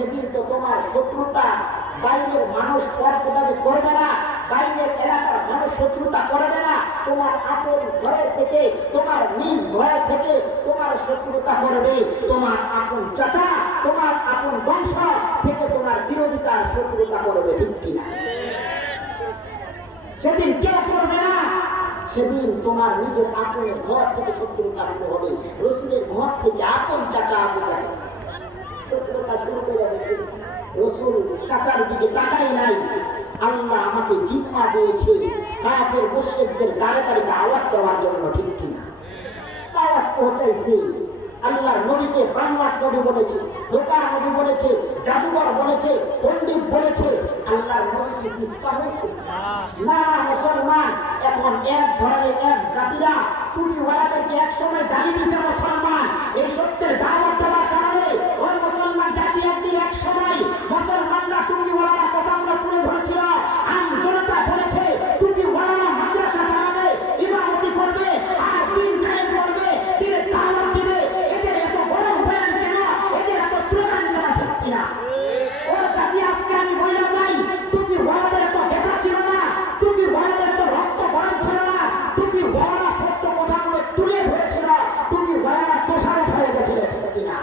সেদিন তো তোমার শত্রুতা বাইরের মানুষ পরপদাবে করবে না, বাইরের এলাকার মানুষ শত্রুতা করবে না, তোমার আপন ঘরের থেকে, তোমার নিজ ঘর থেকে তোমার শত্রুতা করবে, তোমার আপন চাচা, তোমার আপন বংশ থেকে তোমার বিরোধিতার শত্রুতা করবে, ঠিক কিনা? সেদিন কেউ করবে না, সেদিন তোমার নিজের আপন ঘর থেকে শত্রুতা শুরু হবে। রসুলের ঘর থেকে আপন চাচা আবু জাহেল শত্রুতা শুরু করে গেছে। রসুল চাচার দিকে তাকাই নাই। আল্লাহ আমাকে জিম্মা দিয়েছে কাফের মুশরিকদের দ্বারে দ্বারে দাওয়াত দেওয়ার জন্য, ঠিক কিনা? দাওয়াত পৌঁছাইছে। আল্লাহর নবীকে বাংলার নবী বলেছে, ধোকা নবী বলেছে, জাদুঘর বলেছে, পণ্ডিত বলেছে। আল্লাহর নবীকে বিস্তার হয়েছে না। মুসলমান এখন এক ধরনের এক জাতিরা টুপিওয়ালাদেরকে এক সময় গালি দিছে মুসলমান। এই সত্যের দাওয়াত দেওয়ার কারণে ওই মুসলমান জাতি একদিন এক সময় মুসলমানরা টুপিওয়ালার কথা আমরা তুলে ধরেছিল। আম জনতা বলেছে টুপিওয়ালারা মাদ্রাসা চালাবে, ইমামতি করবে, আর দিন কায়েম করবে, দিনের দাওয়াত দিবে। এদের এত গরম বয়ান কেন? এদের এত স্লোগান কেন? ঠিক কিনা? ওই জাতি আজকে আমি বইলা যাই, টুপিওয়ালাদের এত ব্যথা ছিল না, টুপিওয়ালাদের এত রক্ত গরম ছিল না, টুপিওয়ালারা সত্য কথাগুলো তুলে ধরেছিল, টুপিওয়ালারা দোষারোপ হয়ে গেছিল, ঠিক কিনা?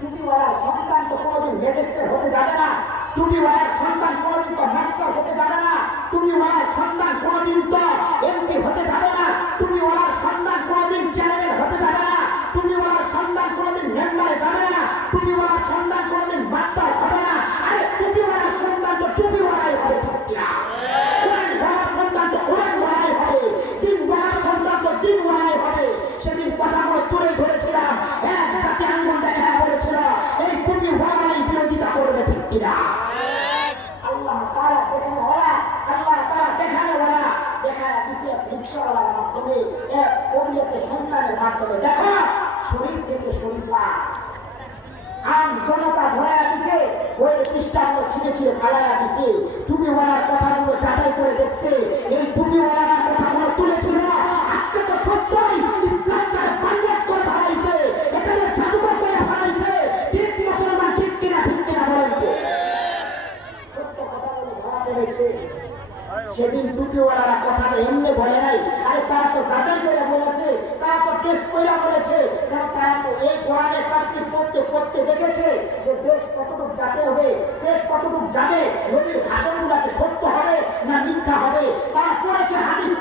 টুপিওয়ালার সন্তান তো কোনোদিন ম্যাজিস্ট্রেট হতে যাবে না, টুপিওয়ালার সন্তান কোনোদিন তো মাস্টার হতে যাবে না, টুপিওয়ালার সন্তান কোনোদিন তো এমপি হতে যাবে না, টুপিওয়ালার সন্তান কোনোদিন চেয়ারম্যান হতে যাবে না, টুপিওয়ালার সন্তান কোনোদিন মেম্বারে যাবে না, টুপিওয়ালার সন্তান কোনোদিন মাস্টার হবে না। আরে টুপিওয়ালার সন্তান তো টুপিওয়ালাই হবে, ঠিক কিনা? কোরআনওয়ালার সন্তান তো কোরআনওয়ালাই হবে, দিনওয়ালার সন্তান তো দিনওয়ালাই হবে। সেদিন কথাগুলো তুলে ধরেছিলাম, এক সাথে আঙ্গুল দেখা বলেছিল এই টুপিওয়ালাই বিরোধিতা করবে, ঠিক কিনা? আল্লাহ তাআলা দেখানোওয়ালা, আল্লাহ তাআলা দেখানোওয়ালা, দেখায় দিছে রিকশাওয়ালার মাধ্যমে, এক কবিয়তের সন্তানের মাধ্যমে। দেখো শরীর থেকে শরীফা আম জনতা ধরায়া দিছে, ওই পৃষ্ঠাগুলো ছিঁড়ে ছিঁড়ে ফালাইয়া দিছে। টুপিওয়ালার কথাগুলো যাচাই করে দেখছে, এই টুপিওয়ালার কথাগুলো তুলেছিল। আজকে তো সত্যই ইসলামকে বাংলার করে হারাইছে, এখানে জাদুঘর করে হারাইছে। ঠিক মুসলমান, ঠিক কিনা? ঠিক কিনা বলেন তো? সত্য কথাগুলো ধরা পড়েছে। সেদিন টুপিওয়ালারা কথাটা এমনি বলে নাই, আরে তারা তো যাচাই করে বলেছে, তারা তো টেস্ট করে বলেছে, কারণ তারা তো এই কোরআনের তাফসীর পড়তে পড়তে দেখেছে যে দেশ কতটুকু যাতে হবে, দেশ কতটুকু যাবে, নবীর ভাষণগুলোকে সত্য হবে না মিথ্যা হবে, তারা পড়েছে হাদিস।